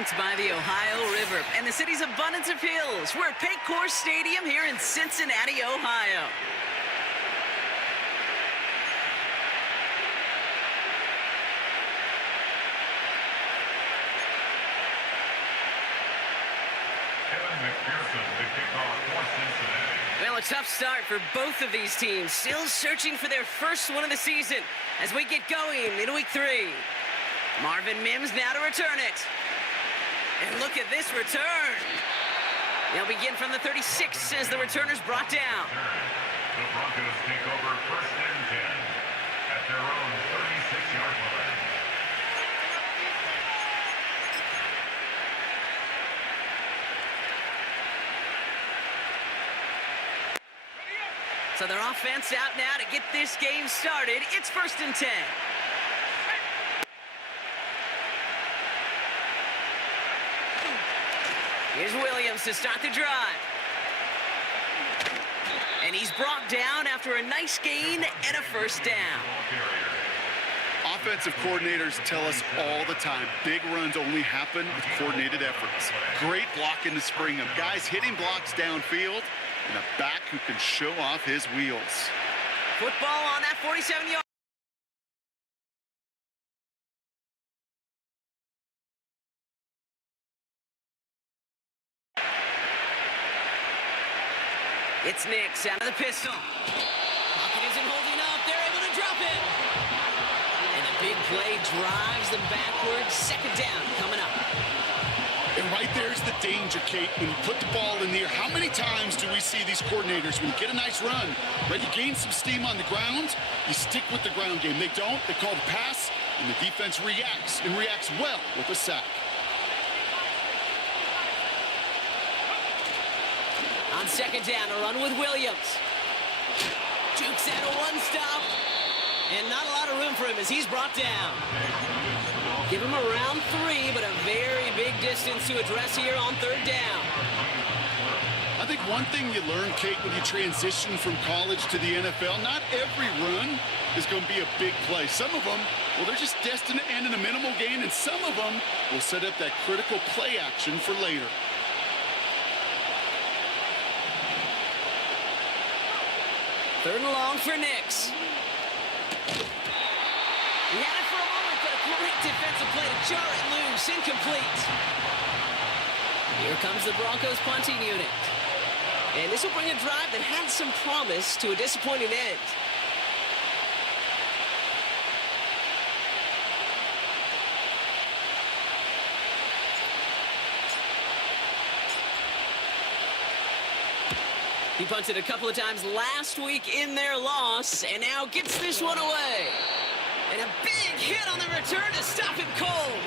Flanked by the Ohio River and the city's abundance of hills. We're at Paycor Stadium here in Cincinnati, Ohio. Well, a tough start for both of these teams. Still searching for their first win of the season as we get going in week 3. Marvin Mims now to return it. And look at this return. They'll begin from the 36 as the returner's brought down. The Broncos take over 1st and 10 at their own 36-yard line. So their offense out now to get this game started. It's 1st and 10. Here's Williams to start the drive. And he's brought down after a nice gain and a 1st down. Offensive coordinators tell us all the time, big runs only happen with coordinated efforts. Great block in the spring of guys hitting blocks downfield and a back who can show off his wheels. Football on that 47-yard. It's Nix out of the pistol. Pocket isn't holding up. They're able to drop it. And the big play drives them backwards. 2nd down coming up. And right there's the danger, Kate. When you put the ball in the air, how many times do we see these coordinators, when you get a nice run, right, you gain some steam on the ground, you stick with the ground game. They don't. They call the pass, and the defense reacts, and reacts well with a sack. On 2nd down, a run with Williams. Jukes out a one-stop. And not a lot of room for him as he's brought down. Give him around 3, but a very big distance to address here on 3rd down. I think one thing you learn, Kate, when you transition from college to the NFL, not every run is going to be a big play. Some of them, well, they're just destined to end in a minimal gain, and some of them will set up that critical play action for later. Third and long for Nix. He had it for a moment, but a great defensive play to jar it loose. Incomplete. Here comes the Broncos punting unit. And this will bring a drive that had some promise to a disappointing end. He punted a couple of times last week in their loss, and now gets this one away. And a big hit on the return to stop him cold.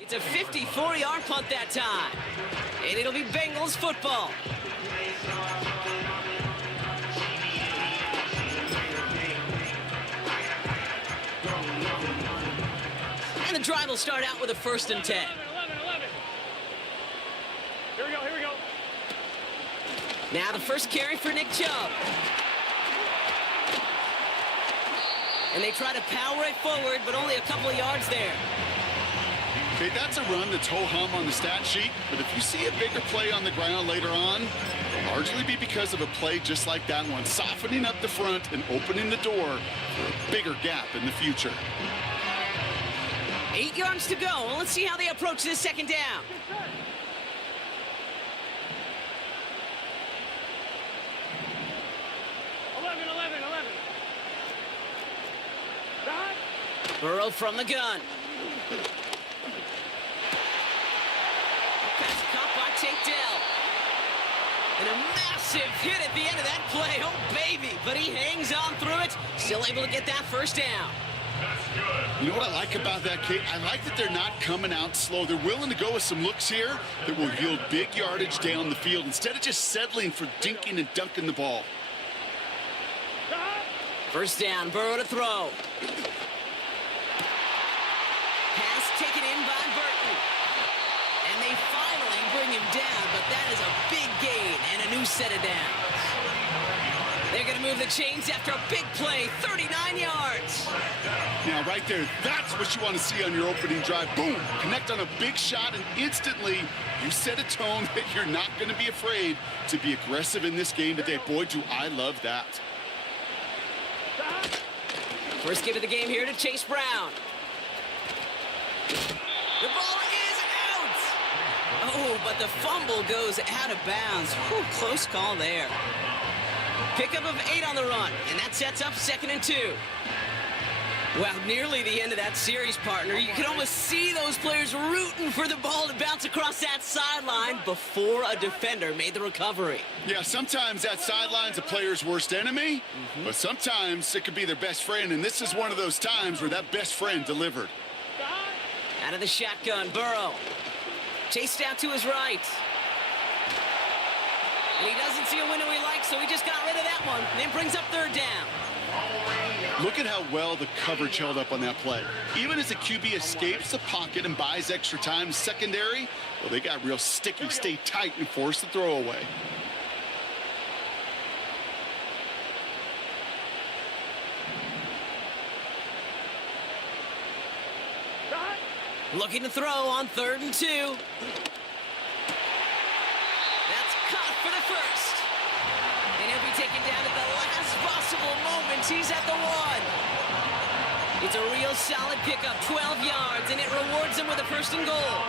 It's a 54-yard punt that time. And it'll be Bengals football. And the drive will start out with a 1st and 10. 11. Here we go. Now the first carry for Nick Chubb. And they try to power it forward, but only a couple of yards there. Okay, that's a run that's ho-hum on the stat sheet, but if you see a bigger play on the ground later on, it'll largely be because of a play just like that one, softening up the front and opening the door for a bigger gap in the future. 8 yards to go. Well, let's see how they approach this 2nd down. Burrow from the gun. Pass caught by Tank Dell. And a massive hit at the end of that play. Oh, baby. But he hangs on through it. Still able to get that 1st down. That's good. You know what I like about that, Kate? I like that they're not coming out slow. They're willing to go with some looks here that will yield big yardage down the field instead of just settling for dinking and dunking the ball. First down, Burrow to throw. Pass taken in by Burton. And they finally bring him down, but that is a big gain and a new set of downs. They're going to move the chains after a big play, 39 yards. Now, right there, that's what you want to see on your opening drive. Boom, connect on a big shot, and instantly you set a tone that you're not going to be afraid to be aggressive in this game today. Boy, do I love that. First give of the game here to Chase Brown. The ball is out. Oh, but the fumble goes out of bounds. Whew, close call there. Pickup of 8 on the run, and that sets up 2nd and 2. Well, nearly the end of that series, partner. You can almost see those players rooting for the ball to bounce across that sideline before a defender made the recovery. Yeah, sometimes that sideline's a player's worst enemy, but sometimes it could be their best friend, and this is one of those times where that best friend delivered. Out of the shotgun, Burrow. Chased out to his right. And he doesn't see a window he likes, so he just got rid of that one. Then brings up 3rd down. Look at how well the coverage held up on that play. Even as the QB escapes the pocket and buys extra time secondary, well, they got real sticky, stay tight, and force the throw away. Looking to throw on 3rd and 2. That's caught for the first. And he'll be taken down at the last possible moment. He's at the 1. It's a real solid pickup, 12 yards, and it rewards him with a 1st and goal.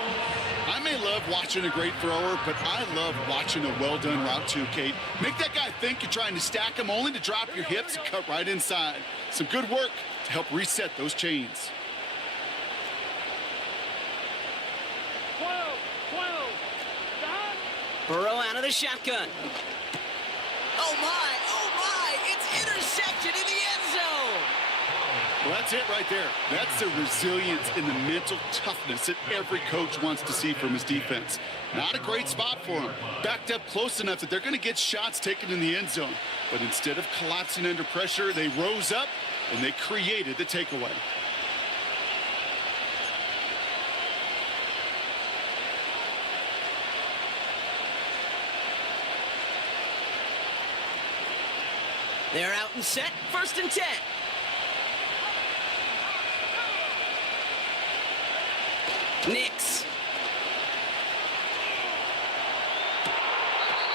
I may love watching a great thrower, but I love watching a well-done route too, Kate. Make that guy think you're trying to stack him only to drop your hips and cut right inside. Some good work to help reset those chains. 12. Burrow out of the shotgun. Oh my, it's intercepted in the end zone. Well, that's it right there. That's the resilience and the mental toughness that every coach wants to see from his defense. Not a great spot for him. Backed up close enough that they're going to get shots taken in the end zone. But instead of collapsing under pressure, they rose up and they created the takeaway. They're out and set, 1st and 10. Nix.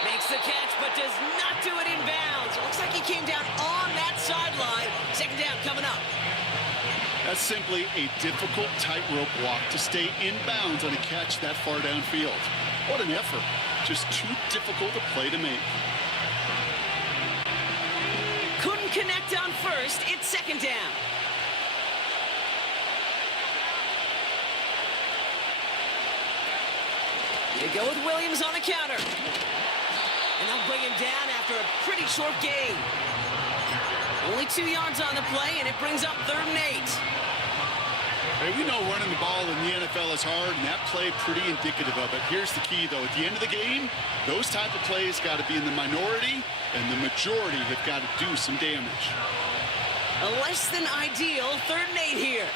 Makes the catch, but does not do it in bounds. It looks like he came down on that sideline. 2nd down coming up. That's simply a difficult tightrope walk to stay in bounds on a catch that far downfield. What an effort. Just too difficult a play to make. Couldn't connect on 1st. It's 2nd down. They go with Williams on the counter. And they'll bring him down after a pretty short gain. Only 2 yards on the play, and it brings up 3rd and 8. Hey, we know running the ball in the NFL is hard, and that play pretty indicative of it. Here's the key, though. At the end of the game, those type of plays got to be in the minority, and the majority have got to do some damage. A less than ideal 3rd and 8 here.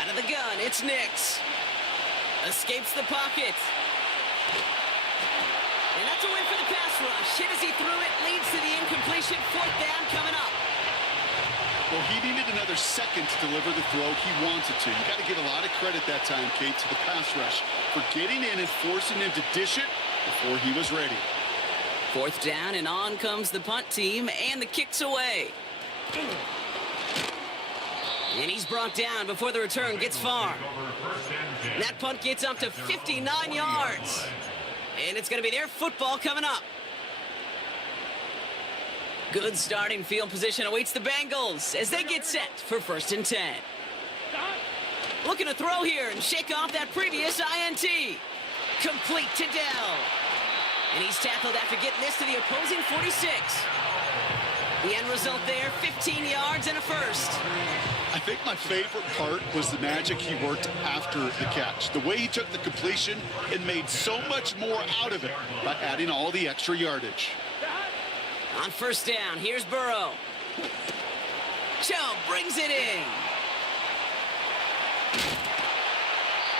Out of the gun, it's Nix. Escapes the pocket. And that's a win for the pass rush. Hit as he threw it, leads to the incompletion. 4th down coming up. Well, he needed another second to deliver the throw he wanted to. You got to give a lot of credit that time, Kate, to the pass rush for getting in and forcing him to dish it before he was ready. 4th down, and on comes the punt team, and the kick's away. And he's brought down before the return gets far. And that punt gets up to 59 yards. And it's going to be their football coming up. Good starting field position awaits the Bengals as they get set for 1st and 10. Looking to throw here and shake off that previous INT. Complete to Dell. And he's tackled after getting this to the opposing 46. The end result there, 15 yards and a first. I think my favorite part was the magic he worked after the catch. The way he took the completion and made so much more out of it by adding all the extra yardage. On first down, here's Burrow. Chubb brings it in.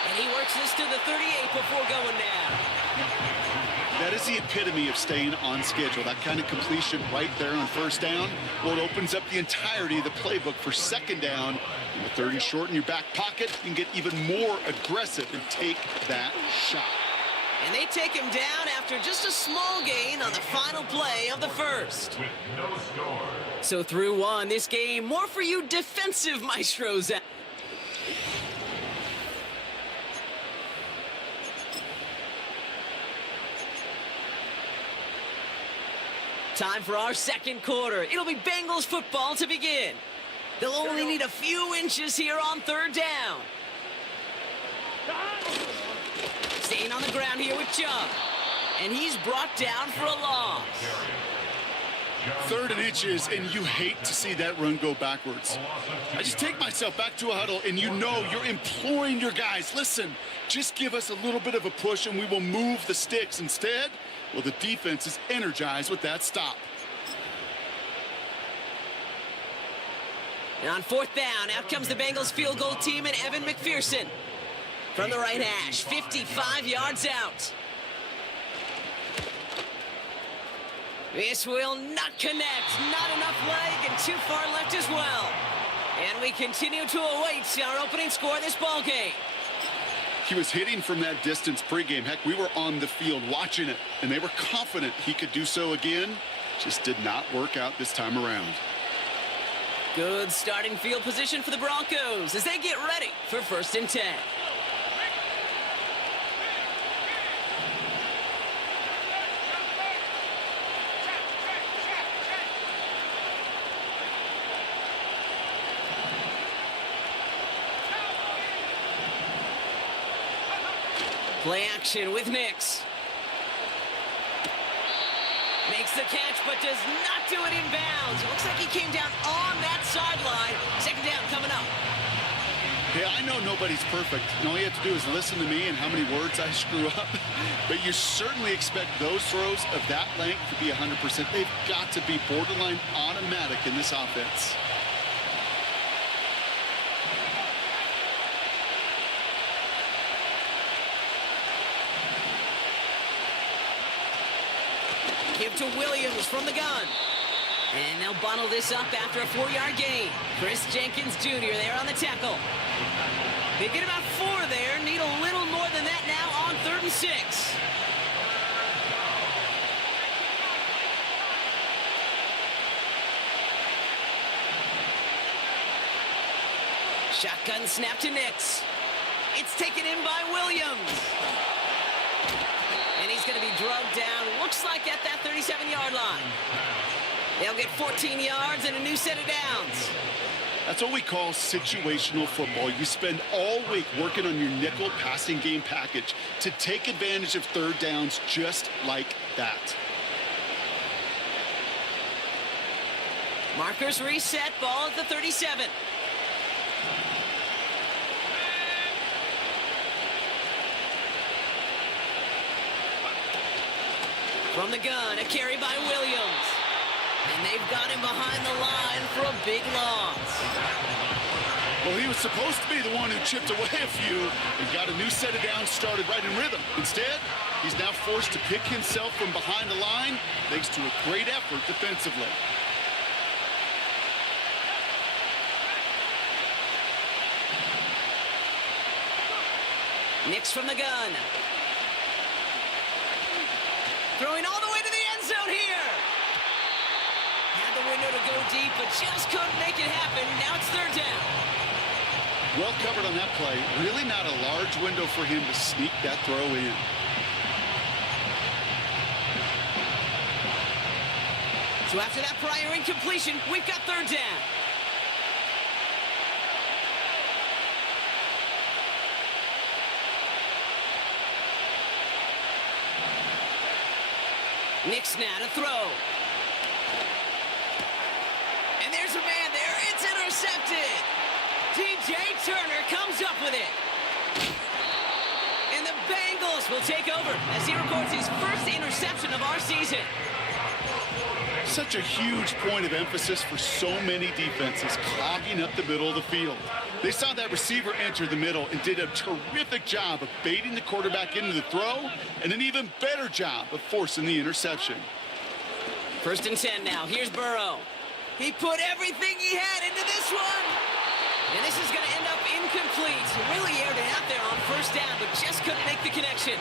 And he works this to the 38 before going down. That is the epitome of staying on schedule. That kind of completion right there on first down. Well, it opens up the entirety of the playbook for second down. With 30 short in your back pocket, you can get even more aggressive and take that shot. And they take him down after just a small gain on the final play of the first. With no score. So through one, this game, more for you defensive maestros. Time for our second quarter. It'll be Bengals football to begin. They'll only need a few inches here on third down. Staying on the ground here with Chubb. And he's brought down for a loss. 3rd and inches, and you hate to see that run go backwards. I just take myself back to a huddle, and you know you're imploring your guys, listen, just give us a little bit of a push, and we will move the sticks. Instead, well, the defense is energized with that stop. And on fourth down, out comes the Bengals field goal team and Evan McPherson. From the right hash, 55 yards out. This will not connect. Not enough leg and too far left as well. And we continue to await our opening score of this ball game. He was hitting from that distance pregame. Heck, we were on the field watching it, and they were confident he could do so again. Just did not work out this time around. Good starting field position for the Broncos as they get ready for 1st and 10. Play action with Nix. Makes the catch, but does not do it in bounds. It looks like he came down on that sideline. Second down coming up. Yeah, I know nobody's perfect. And all you have to do is listen to me and how many words I screw up. But you certainly expect those throws of that length to be 100%. They've got to be borderline automatic in this offense. Give to Williams from the gun. And they'll bottle this up after a 4-yard gain. Chris Jenkins Jr. there on the tackle. They get about 4 there. Need a little more than that now on 3rd and 6. Shotgun snap to Nix. It's taken in by Williams. And he's going to be drugged down, looks like at that 37-yard line. They'll get 14 yards and a new set of downs. That's what we call situational football. You spend all week working on your nickel passing game package to take advantage of 3rd downs just like that. Markers reset, ball at the 37. From the gun, a carry by Williams. And they've got him behind the line for a big loss. Well, he was supposed to be the one who chipped away a few and got a new set of downs started right in rhythm. Instead, he's now forced to pick himself from behind the line thanks to a great effort defensively. Nix from the gun. Throwing all the way to the end zone here. Had the window to go deep, but just couldn't make it happen. Now it's 3rd down. Well covered on that play. Really not a large window for him to sneak that throw in. So after that prior incompletion, we've got 3rd down. Nick's now to throw. And there's a man there. It's intercepted. DJ Turner comes up with it. And the Bengals will take over as he records his first interception of our season. Such a huge point of emphasis for so many defenses, clogging up the middle of the field. They saw that receiver enter the middle and did a terrific job of baiting the quarterback into the throw, and an even better job of forcing the interception. 1st and 10 now. Here's Burrow. He put everything he had into this one. And this is going to end up incomplete. He really aired it out there on 1st down, but just couldn't make the connection.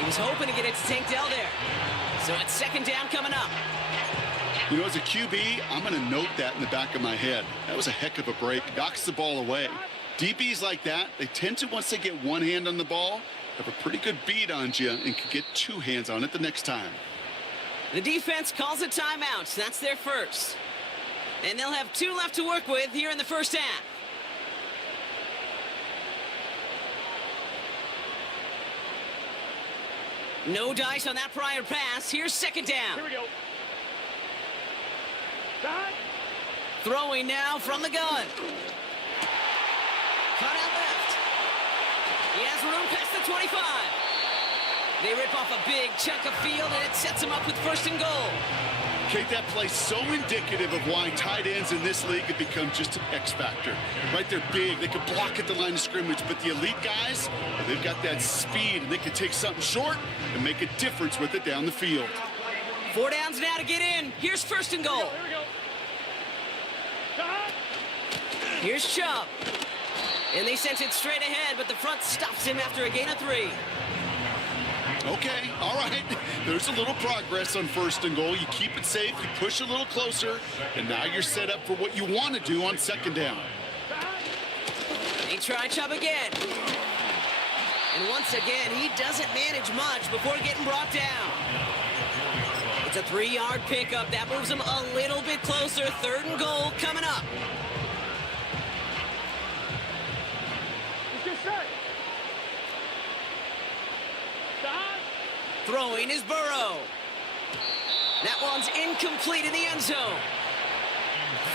He was hoping to get it to Tank Dell there. So it's 2nd down coming up. You know, as a QB, I'm going to note that in the back of my head. That was a heck of a break. Knocks the ball away. DBs like that, they tend to, once they get one hand on the ball, have a pretty good beat on you and can get 2 hands on it the next time. The defense calls a timeout. That's their first. And they'll have 2 left to work with here in the 1st half. No dice on that prior pass. Here's 2nd down. Here we go. Throwing now from the gun. Cut out left. He has room past the 25. They rip off a big chunk of field, and it sets him up with 1st and goal. Kate, that play so indicative of why tight ends in this league have become just an X factor. Right, they're big, they can block at the line of scrimmage, but the elite guys, they've got that speed, and they can take something short and make a difference with it down the field. 4 downs now to get in. Here's 1st and goal. Here we go. Here's Chubb. And they sent it straight ahead, but the front stops him after a gain of 3. Okay, all right. There's a little progress on 1st and goal. You keep it safe, you push a little closer, and now you're set up for what you want to do on 2nd down. They try Chubb again. And once again, he doesn't manage much before getting brought down. It's a 3-yard pickup. That moves him a little bit closer. 3rd and goal coming up. It's your set. Throwing is Burrow. That one's incomplete in the end zone.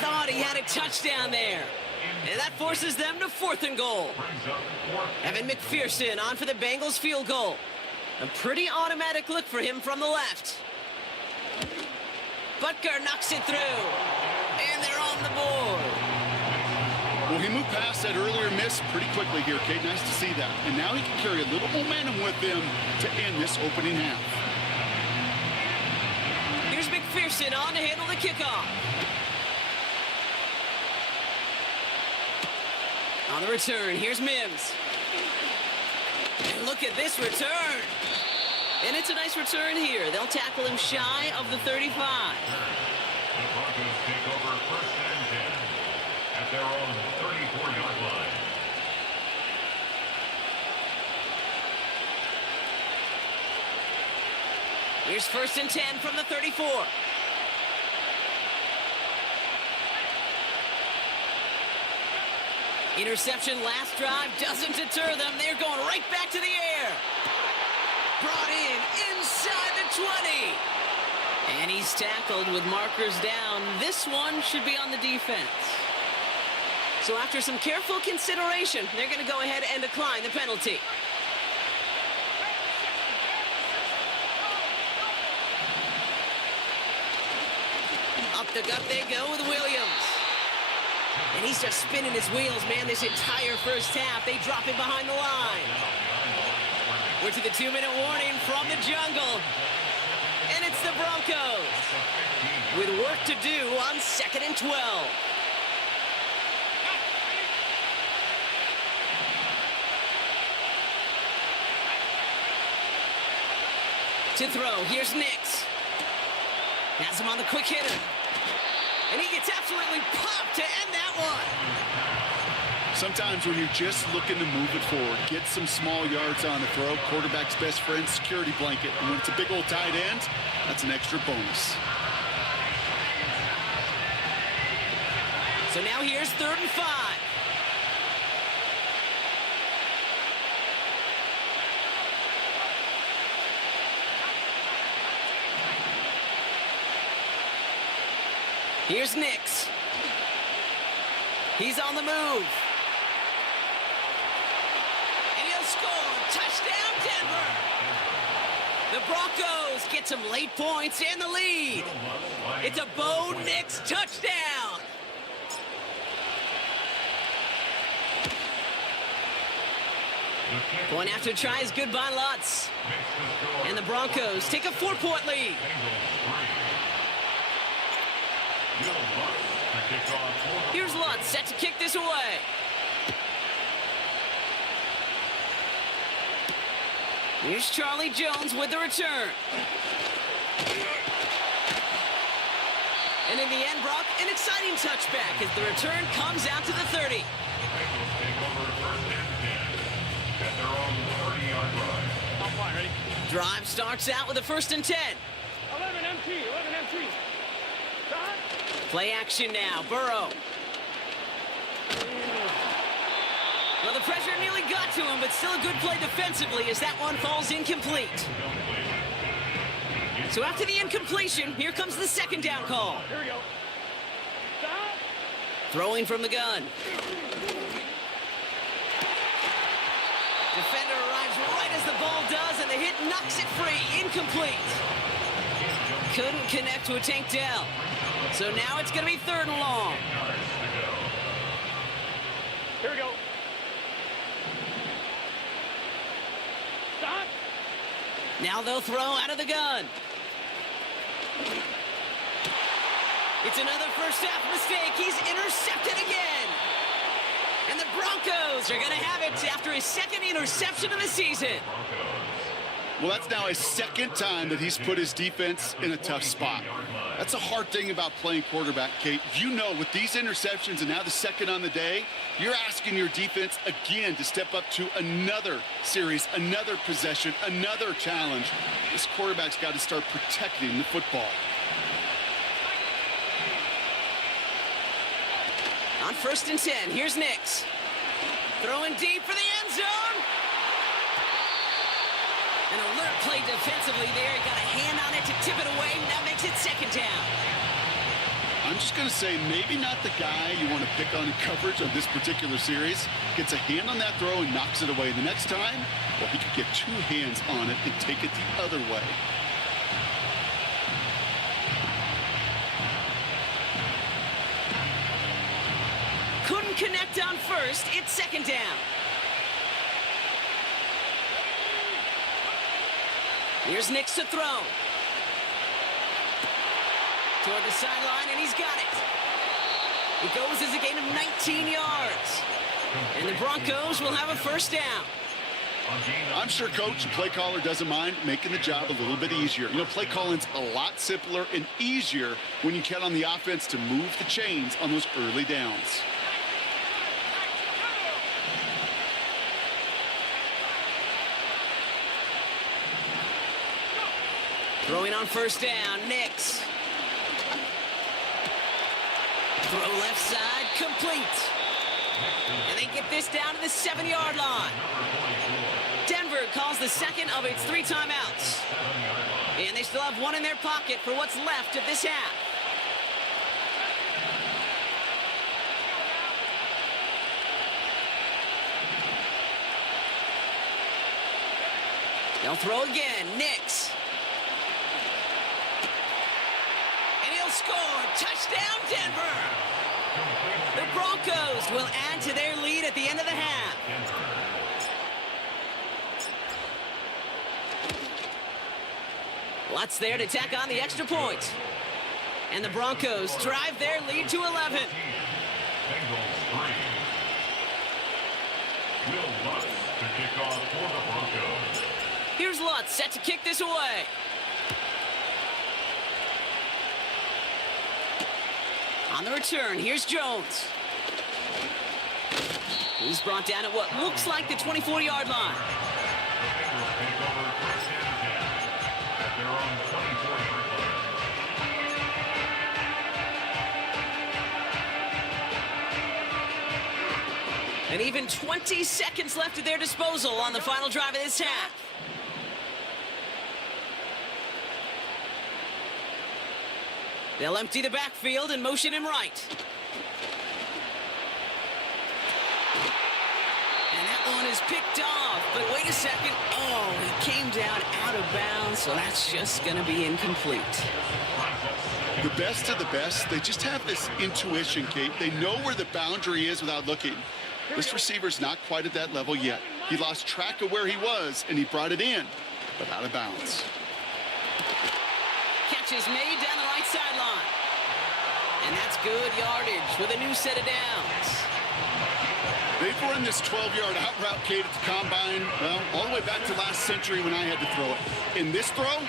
Thought he had a touchdown there. And that forces them to 4th and goal. Evan McPherson on for the Bengals field goal. A pretty automatic look for him from the left. Butker knocks it through. And they're on the board. Well, he moved past that earlier miss pretty quickly here, Kate. Nice to see that. And now he can carry a little momentum with him to end this opening half. Here's McPherson on to handle the kickoff. On the return, here's Mims. And look at this return. And it's a nice return here. They'll tackle him shy of the 35. The Broncos take over 1st and 10 at their own 34-yard line. Here's 1st and 10 from the 34. Interception last drive doesn't deter them. They're going right back to the air. Brought in inside the 20. And he's tackled with markers down. This one should be on the defense. So after some careful consideration, they're going to go ahead and decline the penalty. Up the gut they go with Williams. And he's just spinning his wheels, man, this entire 1st half. They drop him behind the line. We're to the 2-minute warning from the jungle. And it's the Broncos with work to do on 2nd and 12. To throw, here's Nix. Has him on the quick hitter. And he gets absolutely popped to end that one. Sometimes when you're just looking to move it forward, get some small yards on the throw, quarterback's best friend, security blanket. And when it's a big old tight end, that's an extra bonus. So now here's 3rd and 5. Here's Nix. He's on the move. And he'll score. Touchdown, Denver. The Broncos get some late points and the lead. It's a Bo Nix touchdown. Point after try is good by Lutz. And the Broncos take a 4-point lead. Here's Lutz set to kick this away. Here's Charlie Jones with the return. And in the end, Brock, an exciting touchback as the return comes out to the 30. Drive starts out with a 1st and 10. 11 MT. Play action now, Burrow. Well, the pressure nearly got to him, but still a good play defensively as that one falls incomplete. So after the incompletion, here comes the 2nd down call. Here we go. Stop. Throwing from the gun. Defender arrives right as the ball does, and the hit knocks it free. Incomplete. Couldn't connect to a tank down. So now it's going to be 3rd and long. Here we go. Stop. Now they'll throw out of the gun. It's another first half mistake. He's intercepted again. And the Broncos are going to have it after his 2nd interception of the season. Well, that's now his 2nd time that he's put his defense in a tough spot. That's a hard thing about playing quarterback, Kate. You know, with these interceptions and now the 2nd on the day, you're asking your defense again to step up to another series, another possession, another challenge. This quarterback's got to start protecting the football. On 1st and 10, here's Nix. Throwing deep for the end zone. An alert play defensively there. He got a hand on it to tip it away. That makes it 2nd down. I'm just going to say maybe not the guy you want to pick on in coverage on this particular series. Gets a hand on that throw and knocks it away. The next time, well, he could get 2 hands on it and take it the other way. Couldn't connect on 1st. It's 2nd down. Here's Nix to throw. Toward the sideline, and he's got it. It goes as a gain of 19 yards. And the Broncos will have a 1st down. I'm sure Coach, the play caller, doesn't mind making the job a little bit easier. You know, play calling's a lot simpler and easier when you count on the offense to move the chains on those early downs. Throwing on 1st down, Nix. Throw left side, complete. And they get this down to the 7-yard line. Denver calls the 2nd of its 3 timeouts. And they still have 1 in their pocket for what's left of this half. They'll throw again, Nix. Score. Touchdown, Denver. The Broncos will add to their lead at the end of the half. Lutz there to tack on the extra point. And the Broncos drive their lead to 11. Here's Lutz set to kick this away. On the return, here's Jones. He's brought down at what looks like the 24-yard line. And even 20 seconds left at their disposal on the final drive of this half. They'll empty the backfield and motion him right. And that one is picked off. But wait a second. Oh, he came down out of bounds, so that's just going to be incomplete. The best of the best, they just have this intuition, Kate. They know where the boundary is without looking. This receiver's not quite at that level yet. He lost track of where he was, and he brought it in, but out of bounds. Catch is made down the right sideline. And that's good yardage with a new set of downs. They've run this 12-yard out route, Kate, at the combine, well, all the way back to last century when I had to throw it. In this throw,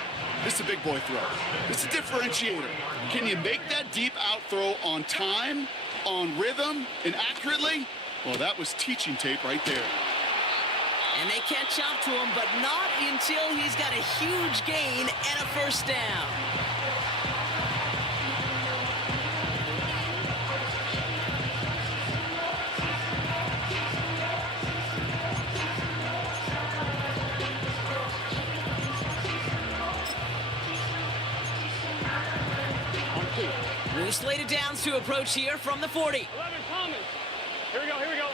this is a big boy throw. It's a differentiator. Can you make that deep out throw on time, on rhythm, and accurately? Well, that was teaching tape right there. And they catch up to him, but not until he's got a huge gain and a first down. New slated downs to approach here from the 40. 11 Thomas. Here we go, here we go.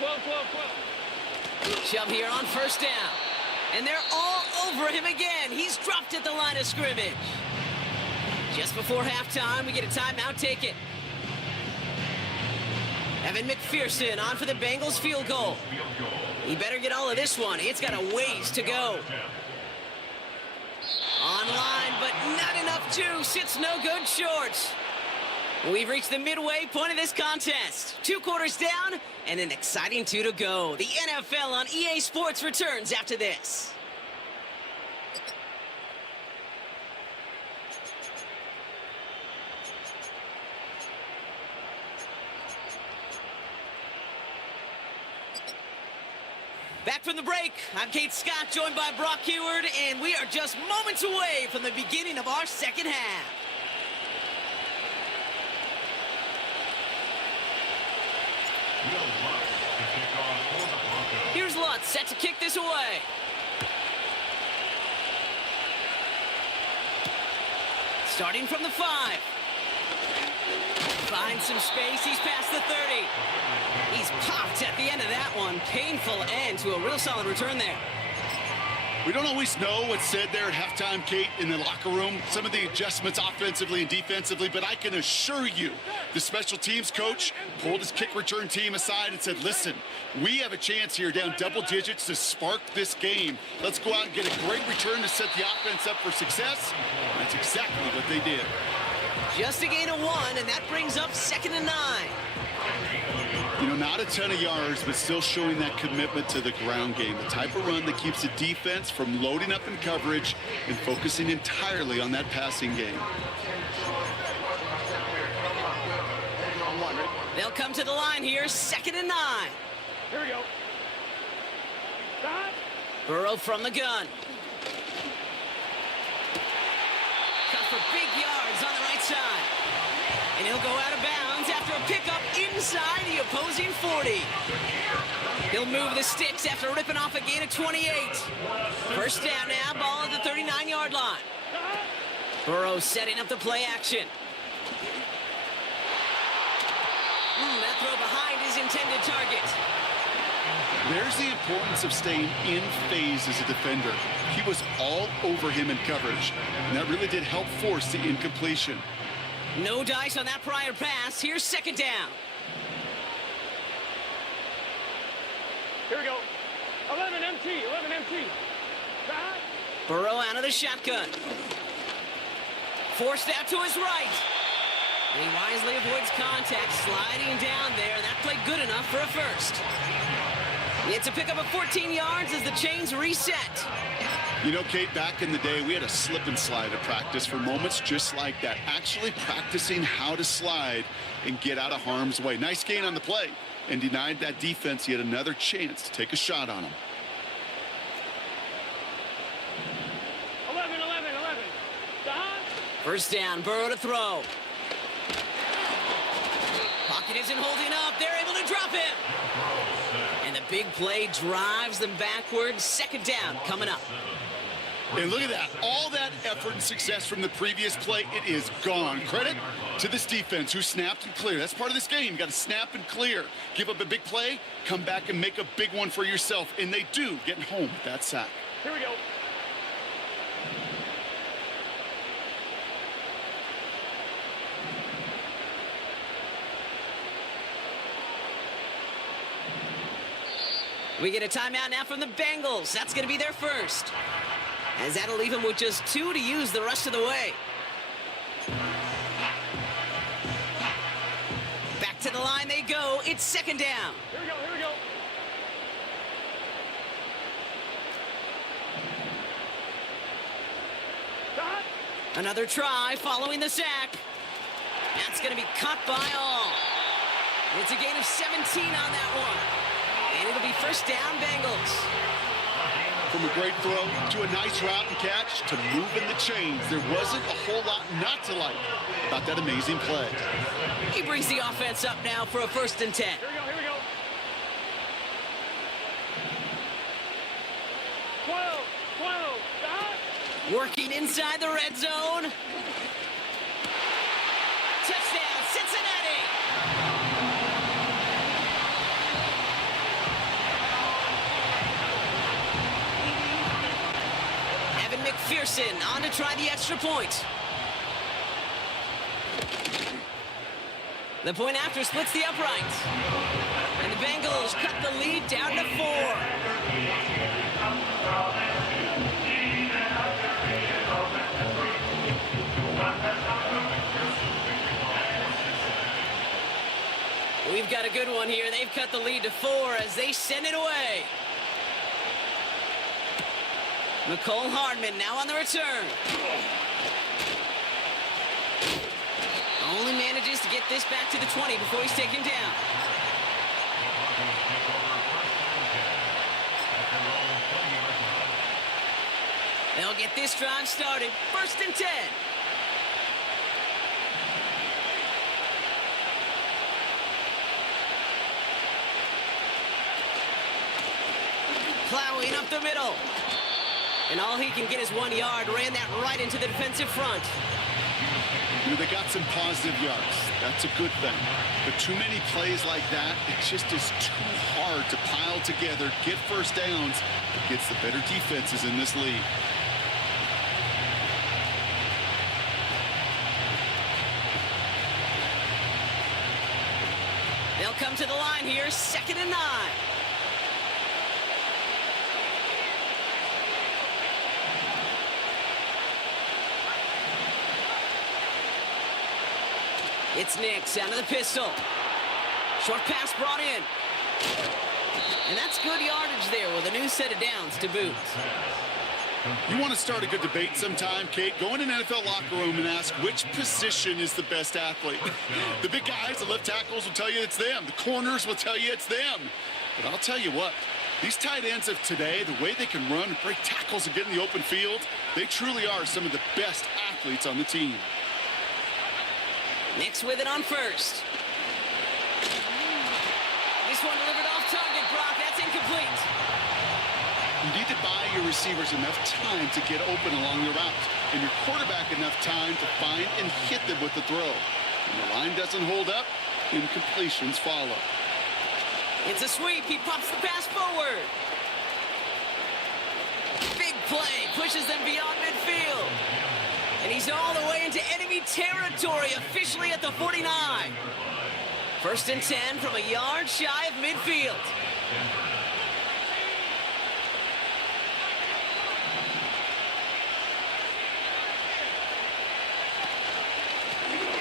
12, 12, 12. Shove here on first down. And they're all over him again. He's dropped at the line of scrimmage. Just before halftime, we get a timeout taken. Evan McPherson on for the Bengals field goal. He better get all of this one. It's got a ways to go. Online, but not enough juice. It's no good short. We've reached the midway point of this contest. 2 quarters down and an exciting 2 to go. The NFL on EA Sports returns after this. Back from the break, I'm Kate Scott, joined by Brock Heward, and we are just moments away from the beginning of our second half. Here's Lutz, set to kick this away. Starting from the 5. Finds some space, he's past the 30. He's popped at the end of that one. Painful end to a real solid return there. We don't always know what's said there at halftime, Kate, in the locker room. Some of the adjustments offensively and defensively, but I can assure you the special teams coach pulled his kick return team aside and said, listen, we have a chance here down double digits to spark this game. Let's go out and get a great return to set the offense up for success. And that's exactly what they did. Just a gain of 1, and that brings up 2nd and 9. You know, not a ton of yards, but still showing that commitment to the ground game. The type of run that keeps the defense from loading up in coverage and focusing entirely on that passing game. They'll come to the line here, 2nd and 9. Here we go. Stop. Burrow from the gun. Cut for big yards on the right side. And he'll go out of bounds after a pickup inside the opposing 40. He'll move the sticks after ripping off a gain of 28. First down now, ball at the 39-yard line. Burrow setting up the play action. That throw behind his intended target. There's the importance of staying in phase as a defender. He was all over him in coverage, and that really did help force the incompletion. No dice on that prior pass. Here's 2nd down. Here we go. 11 MT, 11 MT. Stop. Burrow out of the shotgun. Forced out to his right. And he wisely avoids contact, sliding down there, and that played good enough for a first. It's a pickup of 14 yards as the chains reset. You know, Kate, back in the day, we had a slip and slide at practice for moments just like that. Actually practicing how to slide and get out of harm's way. Nice gain on the play and denied that defense yet another chance to take a shot on him. 11, 11, 11. Stop. First down, Burrow to throw. Pocket isn't holding up. They're able to drop him. And the big play drives them backwards. 2nd down coming up. And look at that. All that effort and success from the previous play, it is gone. Credit to this defense who snapped and cleared. That's part of this game. You got to snap and clear. Give up a big play, come back and make a big one for yourself. And they do, getting home with that sack. Here we go. We get a timeout now from the Bengals. That's going to be their first, as that'll leave them with just 2 to use the rest of the way. Back to the line they go. It's second down. Here we go, here we go. Stop. Another try following the sack. That's going to be caught by all. It's a gain of 17 on that one. And it'll be first down, Bengals. From a great throw to a nice route and catch to moving the chains. There wasn't a whole lot not to like about that amazing play. He brings the offense up now for a 1st and 10. Here we go, here we go. 12, stop. Working inside the red zone. Touchdown, Cincinnati. McPherson on to try the extra point. The point after splits the uprights. And the Bengals cut the lead down to 4. We've got a good one here. They've cut the lead to 4 as they send it away. McCole Hardman now on the return. Only manages to get this back to the 20 before he's taken down. They'll get this drive started. 1st and 10. Plowing up the middle. And all he can get is 1 yard. Ran that right into the defensive front. They got some positive yards. That's a good thing. But too many plays like that, it just is too hard to pile together, get first downs against the better defenses in this league. They'll come to the line here, 2nd and 9. It's Nix out of the pistol. Short pass brought in. And that's good yardage there with a new set of downs to boot. You want to start a good debate sometime, Kate? Go in an NFL locker room and ask which position is the best athlete. The big guys, the left tackles will tell you it's them. The corners will tell you it's them. But I'll tell you what, these tight ends of today, the way they can run, break tackles, and get in the open field, they truly are some of the best athletes on the team. Nix with it on 1st. This one delivered off target, Brock. That's incomplete. You need to buy your receivers enough time to get open along the route, and your quarterback enough time to find and hit them with the throw. When the line doesn't hold up, incompletions follow. It's a sweep. He pops the pass forward. Big play. Pushes them beyond midfield. And he's all the way into enemy territory, officially at the 49. 1st and 10 from a yard shy of midfield.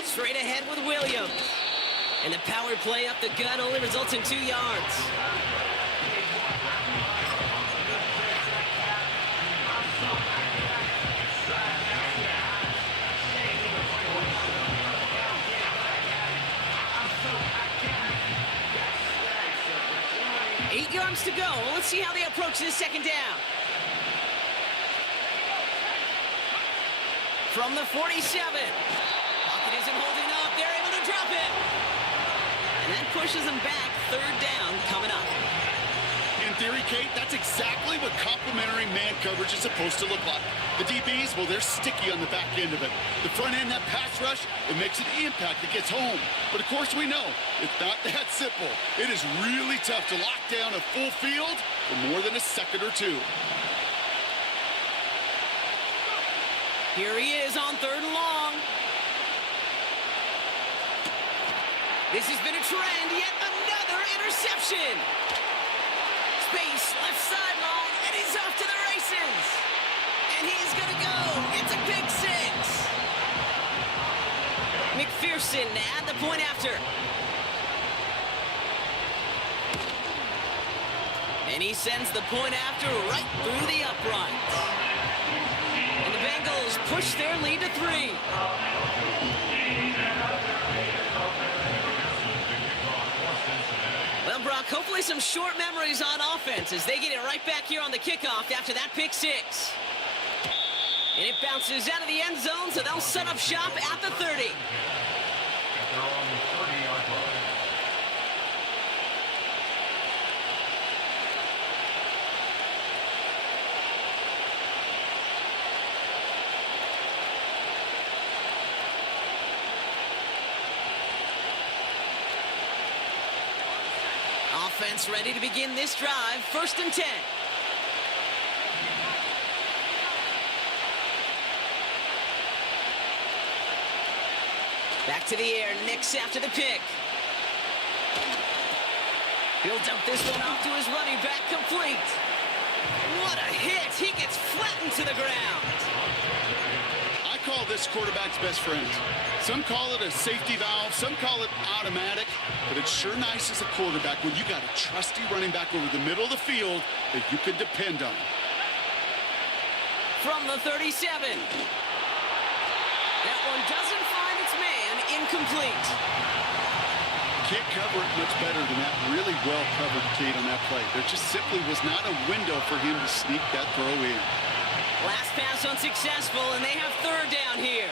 Straight ahead with Williams. And the power play up the gut only results in 2 yards. To go. Let's see how they approach this 2nd down. From the 47. Pocket isn't holding up. They're able to drop it. And that pushes them back. 3rd down coming up. And theory, Kate, that's exactly what complementary man coverage is supposed to look like. The DBs, well, they're sticky on the back end of it. The front end, that pass rush, it makes an impact. It gets home. But, of course, we know it's not that simple. It is really tough to lock down a full field for more than a second or two. Here he is on 3rd and long. This has been a trend, yet another interception. Space, left sideline, and he's off to the races. And he's gonna go. It's a big 6. McPherson at the point after. And he sends the point after right through the uprights. And the Bengals push their lead to 3. Well, Brock, hopefully some short memories on offense as they get it right back here on the kickoff after that pick 6. And it bounces out of the end zone, so they'll set up shop at the 30. At their own 30-yard line. Offense ready to begin this drive. 1st and 10. Back to the air. Nix after the pick. He'll dump this one off to his running back. Complete. What a hit. He gets flattened to the ground. I call this quarterback's best friend. Some call it a safety valve, some call it automatic, but it's sure nice as a quarterback when you got a trusty running back over the middle of the field that you can depend on. From the 37. That one doesn't find its man. Incomplete. Can't cover it much better than that. Really well covered, Kate, on that play. There just simply was not a window for him to sneak that throw in. Last pass unsuccessful, and they have 3rd down here.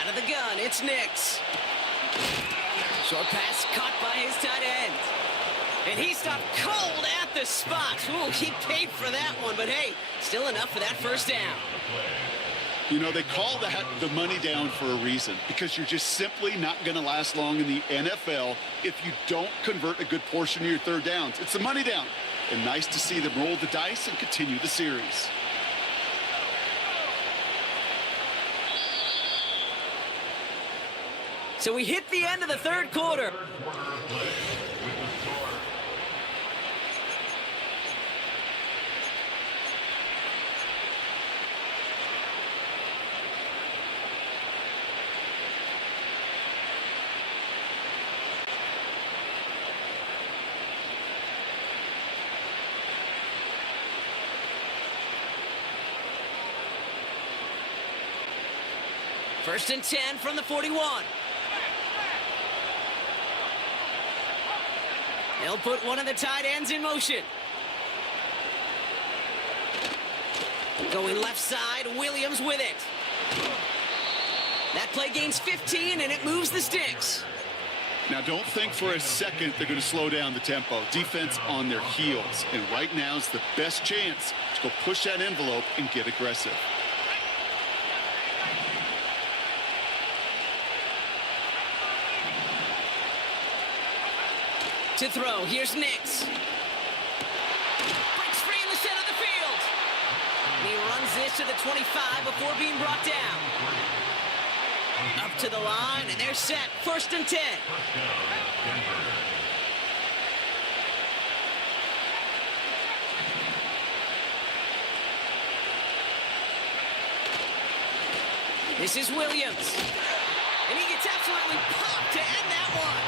Out of the gun, it's Nix. Short pass caught by his tight end. And he stopped cold at the spot. Ooh, he paid for that one, but hey, still enough for that 1st down. You know, they call that the money down for a reason, because you're just simply not going to last long in the NFL if you don't convert a good portion of your 3rd downs. It's the money down. And nice to see them roll the dice and continue the series. So we hit the end of the 3rd quarter. First and 10 from the 41. They'll put one of the tight ends in motion. Going left side, Williams with it. That play gains 15, and it moves the sticks. Now, don't think for a second they're going to slow down the tempo. Defense on their heels. And right now is the best chance to go push that envelope and get aggressive. To throw, here's Nix. Breaks free in the center of the field. And he runs this to the 25 before being brought down. Up to the line, and they're set. 1st and 10. This is Williams. And he gets absolutely popped to end that one.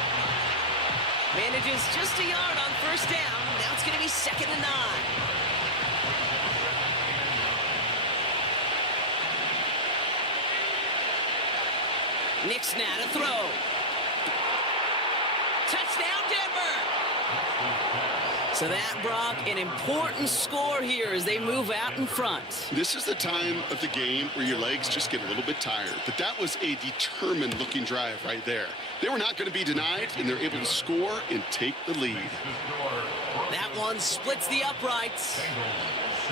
Manages just a yard on 1st down. Now it's going to be 2nd and 9. Nix now to throw. Touchdown, Denver. So that, Brock, an important score here as they move out in front. This is the time of the game where your legs just get a little bit tired. But that was a determined-looking drive right there. They were not going to be denied, and they're able to score and take the lead. That one splits the uprights.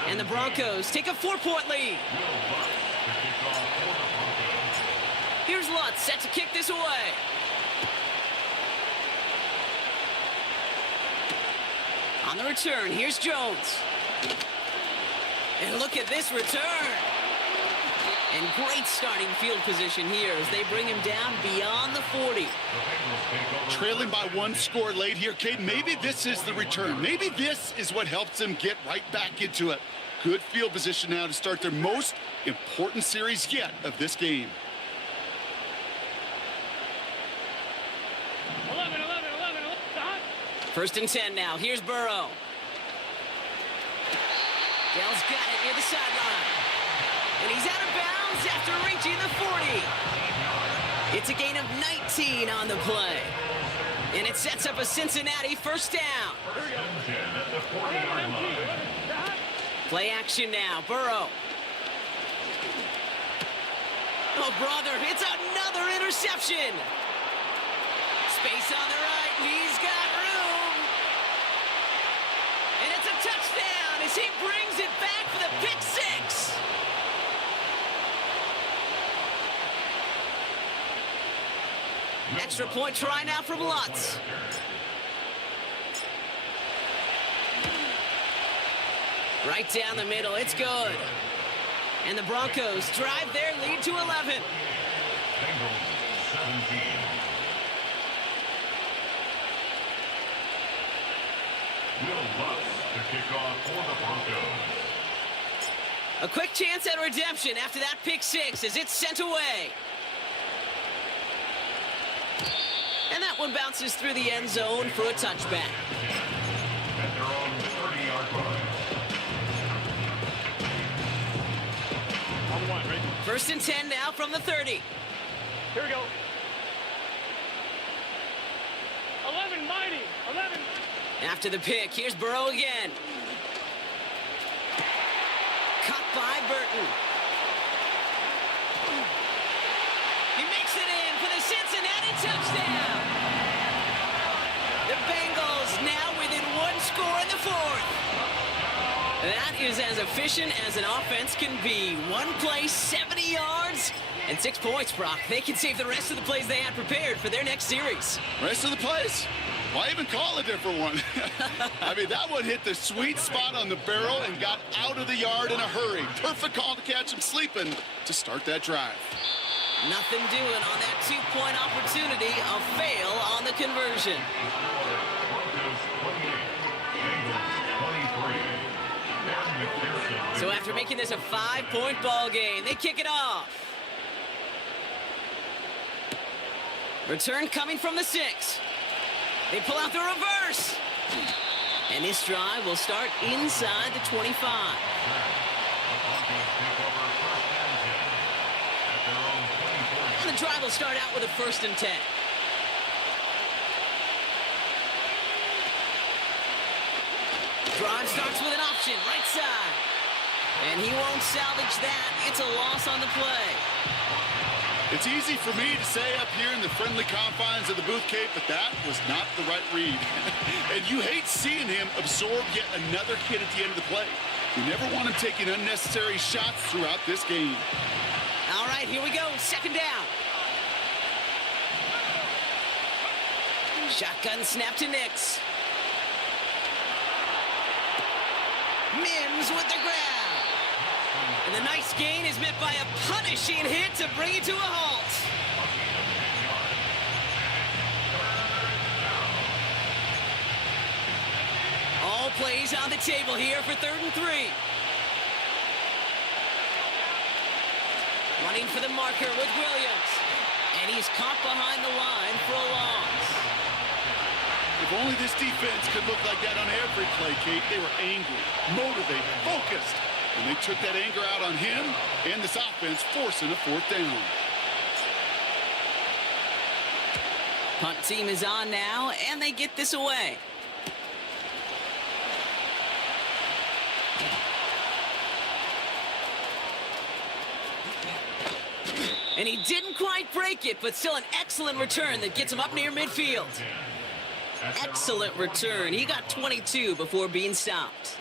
And the Broncos take a 4-point lead. Here's Lutz set to kick this away. On the return, here's Jones. And look at this return. And great starting field position here as they bring him down beyond the 40. Trailing by one score late here, Kate. Maybe this is the return. Maybe this is what helps them get right back into it. Good field position now to start their most important series yet of this game. 11. First and 10 now. Here's Burrow. Dell's got it near the sideline. And he's out of bounds after reaching the 40. It's a gain of 19 on the play. And it sets up a Cincinnati first down. Play action now. Burrow. Oh, brother, it's another interception. Space on the right. He's got room. And it's a touchdown as he brings it back for the pick six. Extra point try now from Lutz. Right down the middle. It's good. And the Broncos drive their lead to 11. Bengals 17. Will Lutz to kick off for the Broncos. A quick chance at redemption after that pick six as it's sent away. And that one bounces through the end zone for a touchback. At their own 30-yard line. On the line, right? First and 10 now from the 30. Here we go. 11, mighty. 11. After the pick, here's Burrow again. Caught by Burton. He makes it in for the Cincinnati touchdown. The Bengals now within one score in the fourth. That is as efficient as an offense can be. One play, 70 yards, and 6 points, Brock. They can save the rest of the plays they had prepared for their next series. Rest of the plays? Why even call a different one? I mean, that one hit the sweet spot on the barrel and got out of the yard in a hurry. Perfect call to catch him sleeping to start that drive. Nothing doing on that 2-point opportunity. A fail on the conversion. Broncos 28, Bengals 23. So after making this a 5-point ball game, they kick it off. Return coming from the 6. They pull out the reverse. And this drive will start inside the 25. And the drive will start out with a first and 10. Drive starts with an option, right side. And he won't salvage that. It's a loss on the play. It's easy for me to say up here in the friendly confines of the booth, Kate, but that was not the right read. And you hate seeing him absorb yet another hit at the end of the play. You never want him taking unnecessary shots throughout this game. All right, here we go. Second down. Shotgun snap to Nix. Mims with the grab. And the nice gain is met by a punishing hit to bring it to a halt. All plays on the table here for 3rd and 3. Running for the marker with Williams. And he's caught behind the line for a loss. If only this defense could look like that on every play, Kate. They were angry, motivated, focused. And they took that anger out on him and this offense, forcing a 4th down. Punt team is on now, and they get this away. And he didn't quite break it, but still an excellent return that gets him up near midfield. Excellent return. He got 22 before being stopped.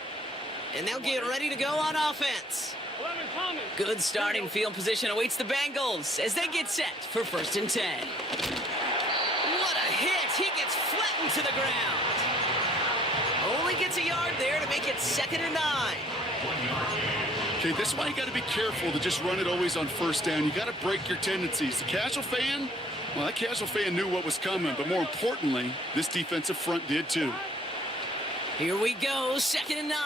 And they'll get ready to go on offense. 11 Thomas. Good starting field position awaits the Bengals as they get set for 1st and 10. What a hit. He gets flattened to the ground. Only gets a yard there to make it 2nd and 9. Okay, this is why you got to be careful to just run it always on 1st down. You got to break your tendencies. The casual fan, well, that casual fan knew what was coming, but more importantly, this defensive front did too. Here we go, 2nd and 9.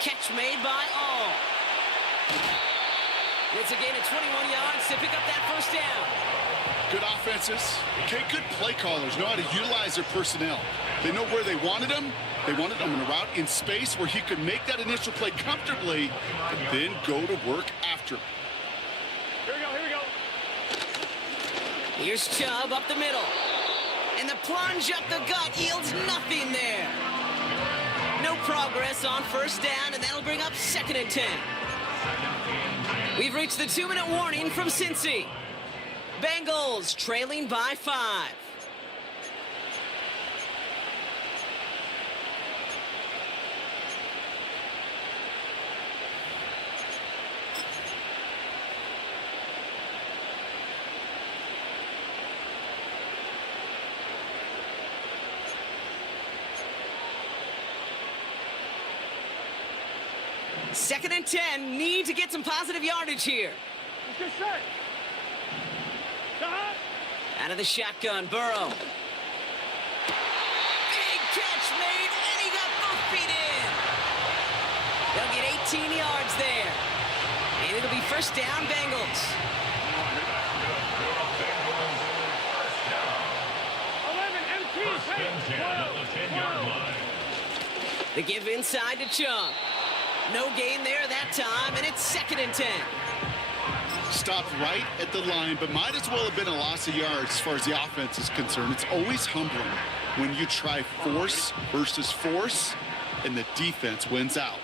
Catch made by All. It's a gain of 21 yards to pick up that 1st down. Good offenses. Okay, good play callers know how to utilize their personnel. They know where they wanted them. They wanted him in a route in space where he could make that initial play comfortably and then go to work after. Here we go, here we go. Here's Chubb up the middle. And the plunge up the gut yields nothing there. No progress on 1st down, and that'll bring up 2nd and 10. We've reached the 2-minute warning from Cincy. Bengals trailing by 5. Second and 10, need to get some positive yardage here. Let's get set. Stop. Out of the shotgun, Burrow. Big catch made, and he got both feet in. They'll get 18 yards there. And it'll be 1st down, Bengals. 11 MT. They give inside to Chubb. No gain there that time, and it's 2nd and 10. Stopped right at the line, but might as well have been a loss of yards as far as the offense is concerned. It's always humbling when you try force versus force, and the defense wins out.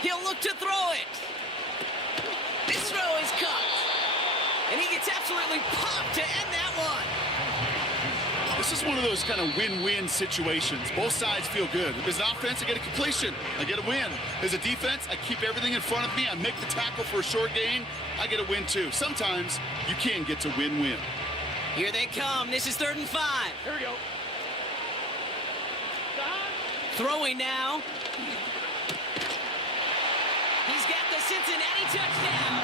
He'll look to throw it. This throw is cut. And he gets absolutely popped to end that one. This is one of those kind of win-win situations. Both sides feel good. As an offense, I get a completion. I get a win. As a defense, I keep everything in front of me. I make the tackle for a short gain. I get a win, too. Sometimes you can get to win-win. Here they come. This is 3rd and 5. Here we go. Stop. Throwing now. He's got the Cincinnati touchdown.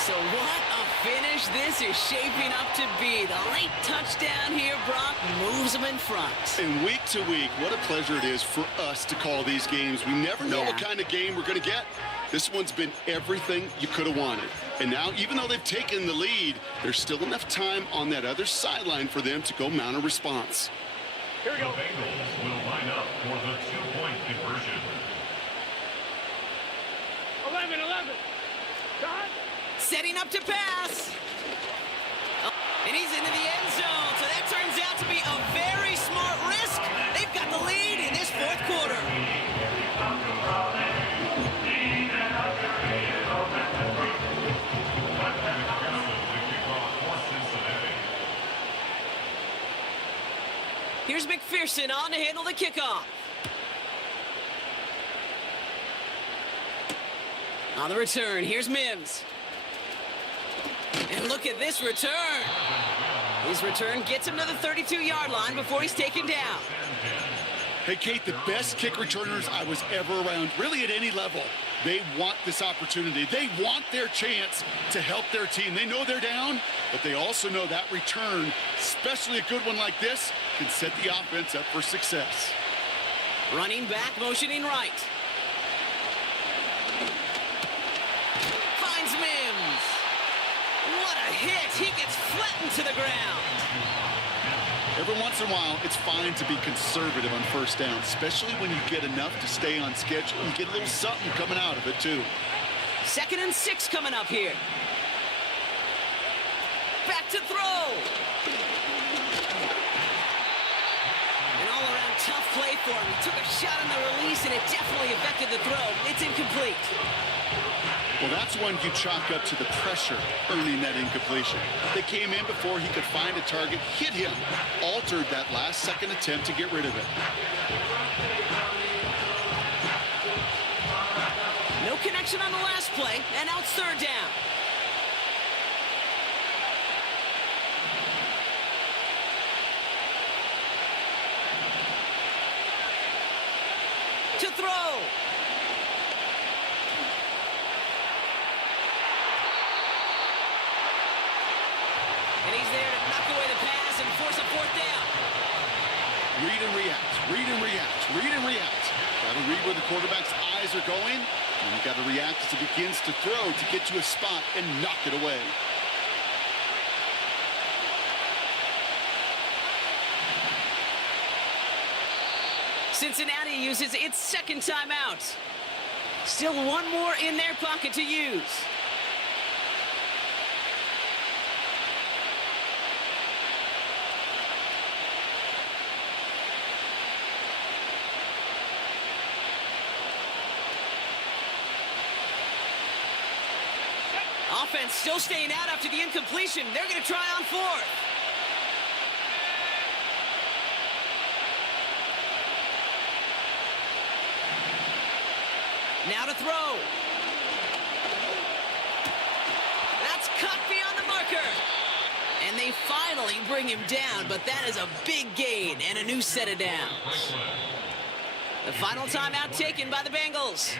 So what a finish this is shaping up to be. The late touchdown here, Brock, moves them in front. And week to week, what a pleasure it is for us to call these games. We never know what kind of game we're going to get. This one's been everything you could have wanted. And now, even though they've taken the lead, there's still enough time on that other sideline for them to go mount a response. Here we go. The Bengals will line up for the 2-point conversion. 11. Stop. Setting up to pass. Oh, and he's into the end zone. So that turns out to be a very smart risk. They've got the lead in this 4th quarter. Here's McPherson on to handle the kickoff. On the return, here's Mims. And look at this return. His return gets him to the 32-yard line before he's taken down. Hey, Kate, the best kick returners I was ever around, really at any level, they want this opportunity. They want their chance to help their team. They know they're down, but they also know that return, especially a good one like this, can set the offense up for success. Running back, motioning right. Finds Mims. What a hit. He gets flattened to the ground. Every once in a while, it's fine to be conservative on 1st down, especially when you get enough to stay on schedule and get a little something coming out of it, too. 2nd and 6 coming up here. Back to throw. An all-around tough play for him. He took a shot on the release, and it definitely affected the throw. It's incomplete. Well, that's one you chalk up to the pressure earning that incompletion. They came in before he could find a target, hit him, altered that last second attempt to get rid of it. No connection on the last play, and now it's third down. To throw. And he's there to knock away the pass and force a fourth down. Read and react, read and react, read and react. Got to read where the quarterback's eyes are going, and you got to react as he begins to throw to get to a spot and knock it away. Cincinnati uses its second timeout. Still one more in their pocket to use. Offense still staying out after the incompletion. They're going to try on fourth. Now to throw. That's cut beyond the marker. And they finally bring him down, but that is a big gain and a new set of downs. The final timeout taken by the Bengals.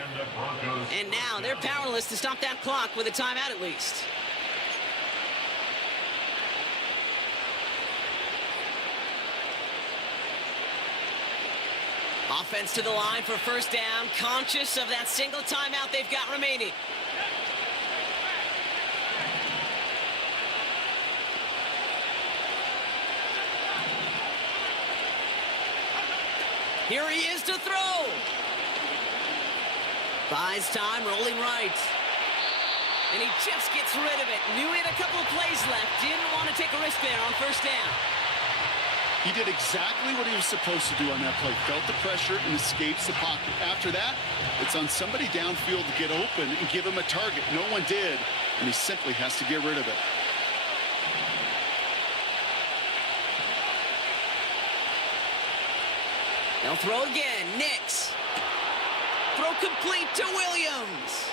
And now they're powerless to stop that clock with a timeout at least. Offense to the line for first down, conscious of that single timeout they've got remaining. Here he is to throw. Buys time, rolling right. And he just gets rid of it. Knew he had a couple of plays left. Didn't want to take a risk there on first down. He did exactly what he was supposed to do on that play. Felt the pressure and escapes the pocket. After that, it's on somebody downfield to get open and give him a target. No one did, and he simply has to get rid of it. They'll throw again. Nix. Throw complete to Williams.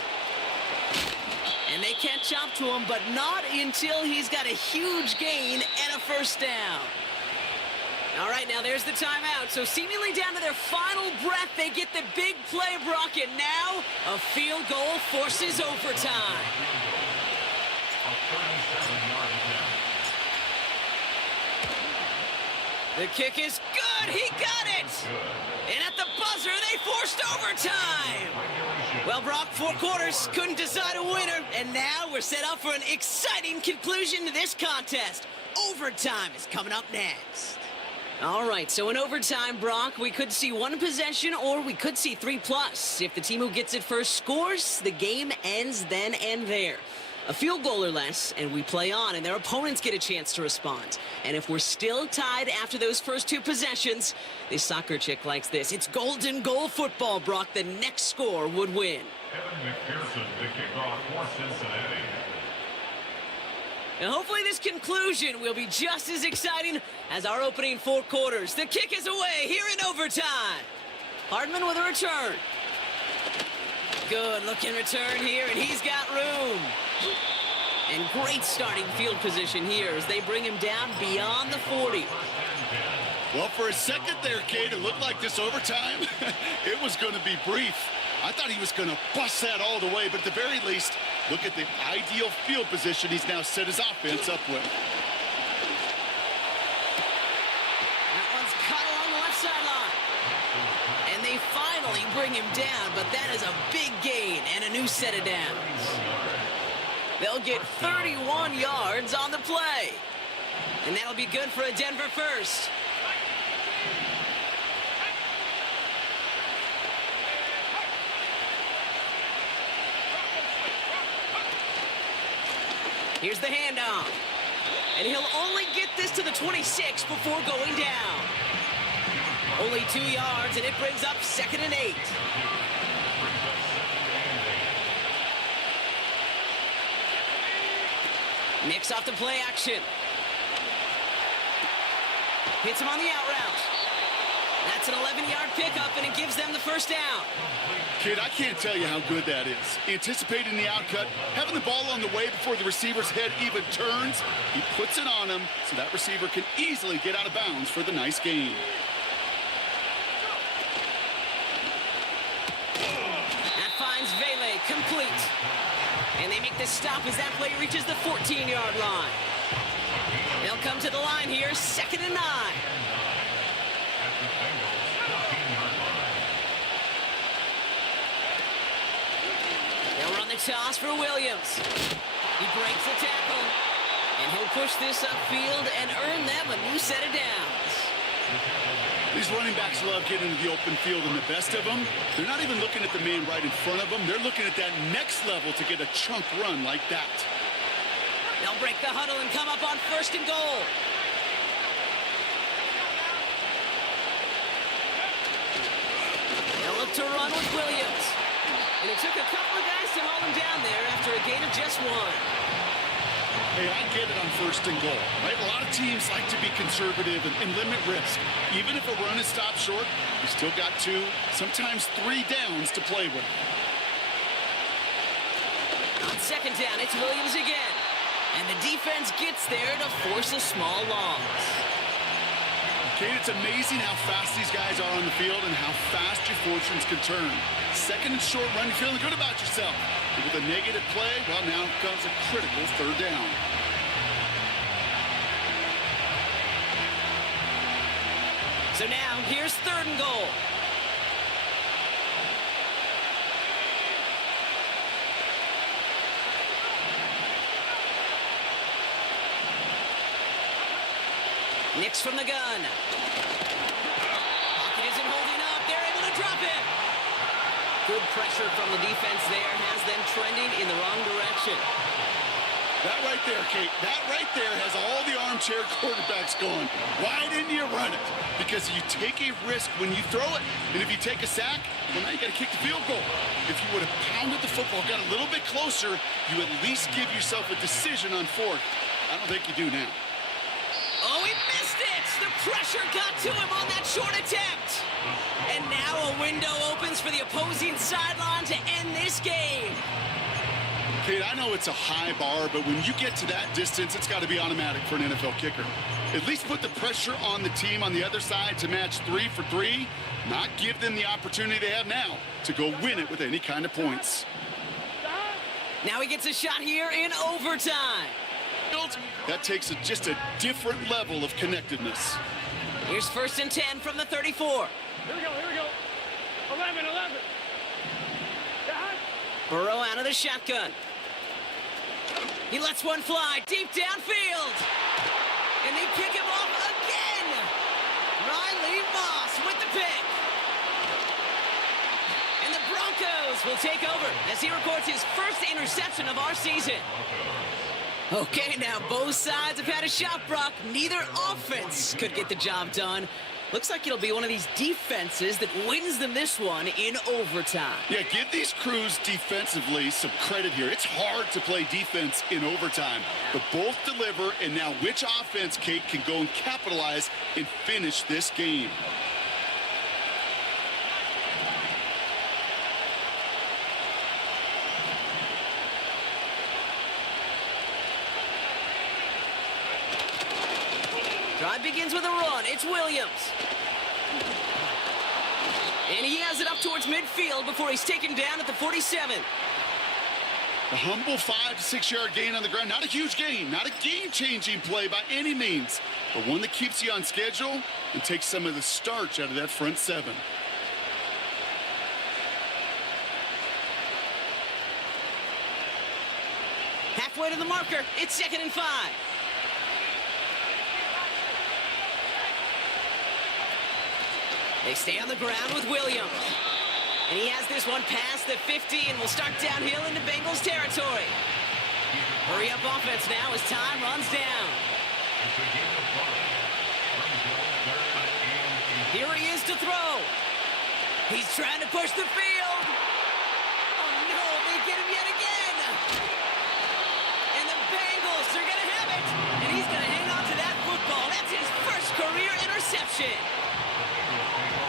And they catch up to him, but not until he's got a huge gain and a first down. All right, now there's the timeout. So seemingly down to their final breath, they get the big play, Brock, and now a field goal forces overtime. The kick is good. He got it. And at the buzzer, they forced overtime. Well, Brock, 4 quarters couldn't decide a winner. And now we're set up for an exciting conclusion to this contest. Overtime is coming up next. All right, so in overtime, Brock, we could see 1 possession or we could see 3+. If the team who gets it first scores, the game ends then and there. A field goal or less, and we play on, and their opponents get a chance to respond. And if we're still tied after those first 2 possessions, this soccer chick likes this. It's golden goal football, Brock. The next score would win. Evan McPherson, the kickoff for Cincinnati. And hopefully this conclusion will be just as exciting as our opening 4 quarters. The kick is away here in overtime. Hardman with a return. Good looking return here, and he's got room. And great starting field position here as they bring him down beyond the 40. Well, for a second there, Kate, it looked like this overtime, it was going to be brief. I thought he was going to bust that all the way, but at the very least, look at the ideal field position he's now set his offense up with. That one's cut along the left sideline. And they finally bring him down, but that is a big gain and a new set of downs. They'll get 31 yards on the play. And that'll be good for a Denver first. Here's the handoff. And he'll only get this to the 26 before going down. Only 2 yards, and it brings up 2nd and 8. Mix off the play action. Hits him on the out route. That's an 11-yard pickup, and it gives them the first down. Kid, I can't tell you how good that is. Anticipating the outcut, having the ball on the way before the receiver's head even turns. He puts it on him so that receiver can easily get out of bounds for the nice gain. That finds Vele complete. And they make the stop as that play reaches the 14-yard line. They'll come to the line here, 2nd and 9. They'll run the toss for Williams. He breaks the tackle, and he'll push this upfield and earn them a new set of downs. These running backs love getting into the open field, and the best of them, they're not even looking at the man right in front of them. They're looking at that next level to get a chunk run like that. They'll break the huddle and come up on 1st and goal. They'll look to run with Williams. And it took a couple of guys to hold him down there after a gain of just 1. Hey, I get it on 1st and goal, right? A lot of teams like to be conservative and limit risk. Even if a run is stopped short, you still got 2, sometimes 3 downs to play with. On 2nd down, it's Williams again. And the defense gets there to force a small loss. Kate, it's amazing how fast these guys are on the field and how fast your fortunes can turn. 2nd and short run, you're feeling good about yourself. But with a negative play, well, now comes a critical 3rd down. So now, here's 3rd and goal. Nix from the gun. Pocket isn't holding up. They're able to drop it. Good pressure from the defense there has them trending in the wrong direction. That right there, Kate, that right there has all the armchair quarterbacks going. Why didn't you run it? Because you take a risk when you throw it. And if you take a sack, well, now you got to kick the field goal. If you would have pounded the football, got a little bit closer, you at least give yourself a decision on 4th. I don't think you do now. Oh, he missed it! The pressure got to him on that short attempt. And now a window opens for the opposing sideline to end this game. Kate, I know it's a high bar, but when you get to that distance, it's got to be automatic for an NFL kicker. At least put the pressure on the team on the other side to match 3 for 3, not give them the opportunity they have now to go win it with any kind of points. Now he gets a shot here in overtime. That takes just a different level of connectedness. Here's 1st and 10 from the 34. Here we go. 11. Burrow out of the shotgun. He lets one fly deep downfield. And they pick him off again. Riley Moss with the pick. And the Broncos will take over as he records his first interception of our season. Okay, now both sides have had a shot, Brock. Neither offense could get the job done. Looks like it'll be one of these defenses that wins them this one in overtime. Yeah, give these crews defensively some credit here. It's hard to play defense in overtime, but both deliver, and now which offense, Kate, can go and capitalize and finish this game? Drive begins with a run. It's Williams. And he has it up towards midfield before he's taken down at the 47. A humble 5 to 6 yard gain on the ground. Not a huge gain, not a game-changing play by any means, but one that keeps you on schedule and takes some of the starch out of that front 7. Halfway to the marker. It's 2nd and 5. They stay on the ground with Williams. And he has this one past the 50 and will start downhill into Bengals territory. Hurry up offense now as time runs down. Here he is to throw. He's trying to push the field. Oh, no, they get him yet again. And the Bengals are going to have it. And he's going to hang on to that football. That's his first career interception.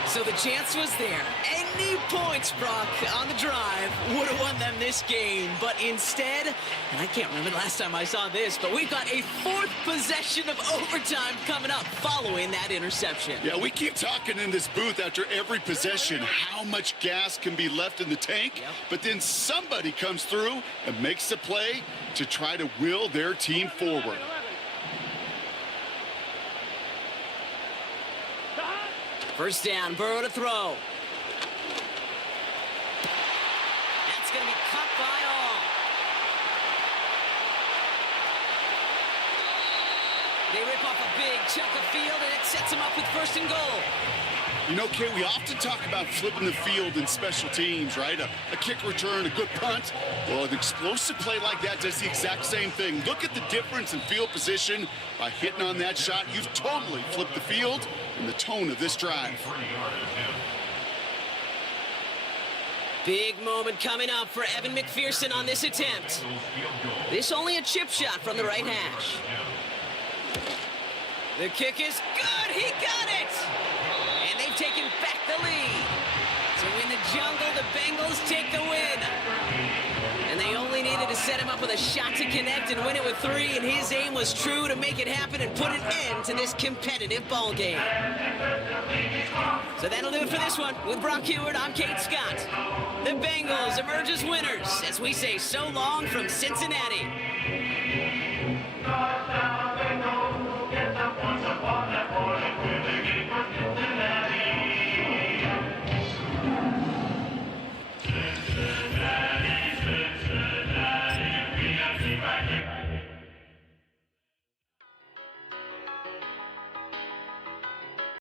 So the chance was there. Any points, Brock, on the drive would have won them this game. But instead, and I can't remember the last time I saw this, but we've got a fourth possession of overtime coming up following that interception. Yeah, we keep talking in this booth after every possession how much gas can be left in the tank. Yep. But then somebody comes through and makes a play to try to will their team forward. First down, Burrow to throw. That's going to be cut by all. They rip off a big chunk of field, and it sets them up with first and goal. You know, Kay, we often talk about flipping the field in special teams, right? A kick return, a good punt. Well, an explosive play like that does the exact same thing. Look at the difference in field position. By hitting on that shot, you've totally flipped the field and the tone of this drive. Big moment coming up for Evan McPherson on this attempt. This only a chip shot from the right hash. The kick is good. He got it. And they've taken back the lead. So in the jungle, the Bengals take the win. And they only needed to set him up with a shot to connect and win it with 3. And his aim was true to make it happen and put an end to this competitive ball game. So that'll do it for this one. With Brock Heward, I'm Kate Scott. The Bengals emerge as winners as we say so long from Cincinnati.